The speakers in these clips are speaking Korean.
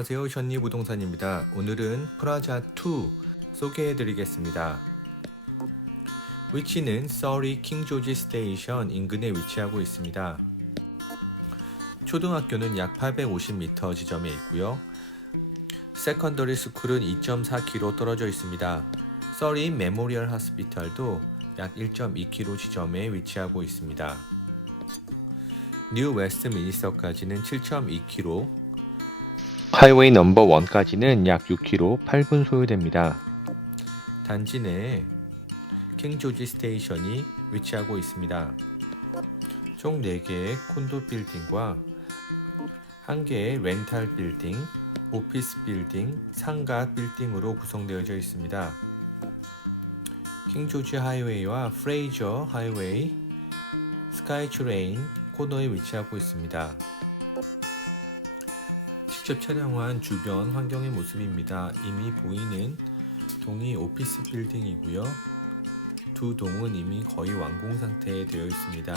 안녕하세요. 현리 부동산입니다. 오늘은 프라자 2 소개해 드리겠습니다. 위치는 서리 킹조지 스테이션 인근에 위치하고 있습니다. 초등학교는 약 850m 지점에 있고요. 세컨더리 스쿨은 2.4km 떨어져 있습니다. 서리 메모리얼 하스피탈도 약 1.2km 지점에 위치하고 있습니다. 뉴 웨스트 미니스터까지는 7.2km, 하이웨이 넘버 1까지는 약 6km 8분 소요됩니다. 단지 내에 킹조지 스테이션이 위치하고 있습니다. 총 4개의 콘도 빌딩과 1개의 렌탈 빌딩, 오피스 빌딩, 상가 빌딩으로 구성되어져 있습니다. 킹조지 하이웨이와 프레이저 하이웨이, 스카이 트레인 코너에 위치하고 있습니다. 직접 촬영한 주변 환경의 모습입니다. 이미 보이는 동이 오피스 빌딩이고요. 두 동은 이미 거의 완공 상태에 되어 있습니다.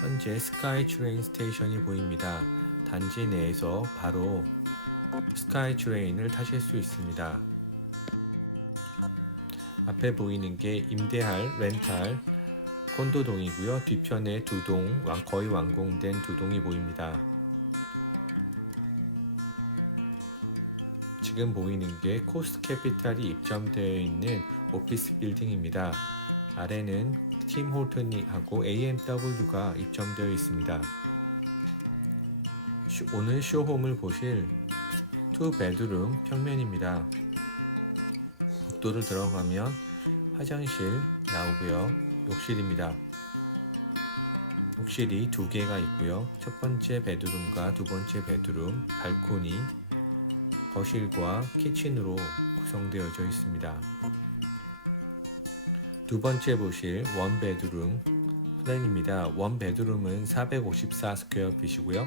현재 스카이 트레인 스테이션이 보입니다. 단지 내에서 바로 스카이 트레인을 타실 수 있습니다. 앞에 보이는 게 임대할 렌탈 콘도동이고요. 뒤편에 두 동, 거의 완공된 두 동이 보입니다. 지금 보이는 게 코스트 캐피탈이 입점되어 있는 오피스 빌딩입니다. 아래는 팀 홀튼하고 AMW가 입점되어 있습니다. 쇼- 오늘 쇼홈을 보실 투 베드룸 평면입니다. 복도를 들어가면 화장실 나오고요. 욕실입니다. 욕실이 두 개가 있고요. 첫 번째 베드룸과 두 번째 베드룸, 발코니, 거실과 키친으로 구성되어져 있습니다. 두 번째 보실 원 베드룸 플랜입니다. 원 베드룸은 454 스퀘어 핏이고요.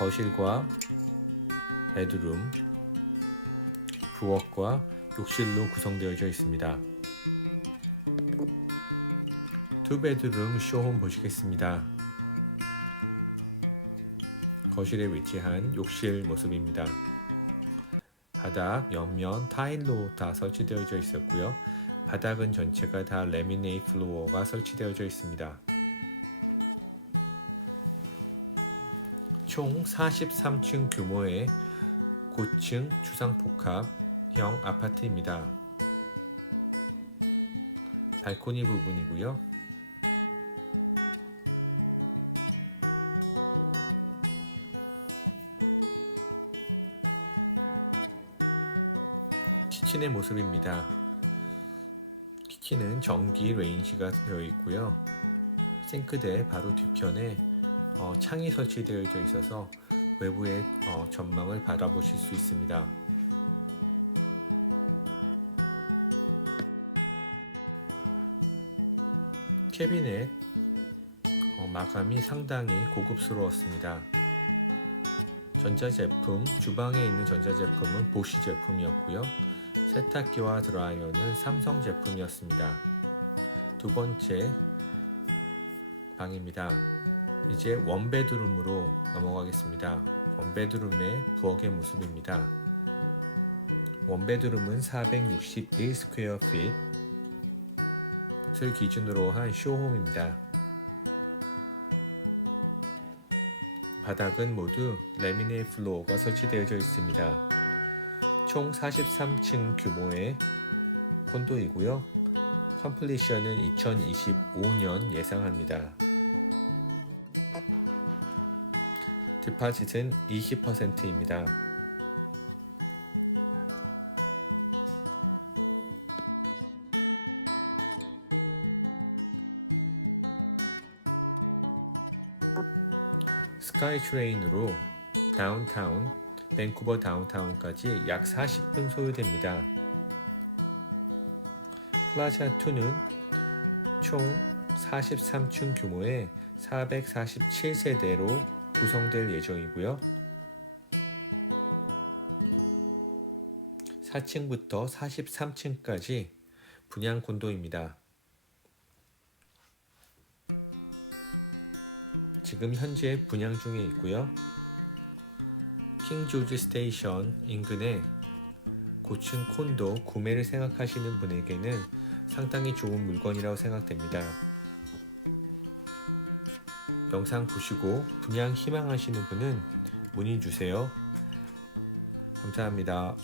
거실과 베드룸, 부엌과 욕실로 구성되어져 있습니다. 투 베드룸 쇼홈 보시겠습니다. 거실에 위치한 욕실 모습입니다. 바닥 옆면 타일로 다 설치되어져 있었고요. 바닥은 전체가 다 레미네이 플로어가 설치되어져 있습니다. 총 43층 규모의 고층 주상복합형 아파트입니다. 발코니 부분이고요. 키친의 모습입니다. 키친은 전기 레인지가 되어 있고요. 싱크대 바로 뒤편에 어, 창이 설치되어 있어서 외부의 어, 전망을 바라보실 수 있습니다. 캐비넷 어, 마감이 상당히 고급스러웠습니다. 전자제품, 주방에 있는 전자제품은 보쉬 제품이었고요. 세탁기와 드라이어는 삼성 제품이었습니다. 두 번째 방입니다. 이제 원베드룸으로 넘어가겠습니다. 원베드룸의 부엌의 모습입니다. 원베드룸은 461 스퀘어 핏을 기준으로 한 쇼홈입니다. 바닥은 모두 레미네이 플로어가 설치되어져 있습니다. 총 43층 규모의 콘도이고요. 컴플리션은 2025년 예상합니다. 디파짓은 20%입니다. 스카이 트레인으로 다운타운, 밴쿠버 다운타운까지 약 40분 소요됩니다. 플라자 2는 총 43층 규모의 447세대로 구성될 예정이고요. 4층부터 43층까지 분양 콘도입니다. 지금 현재 분양 중에 있고요. 킹 조지 스테이션 인근에 고층 콘도 구매를 생각하시는 분에게는 상당히 좋은 물건이라고 생각됩니다. 영상 보시고 분양 희망하시는 분은 문의 주세요. 감사합니다.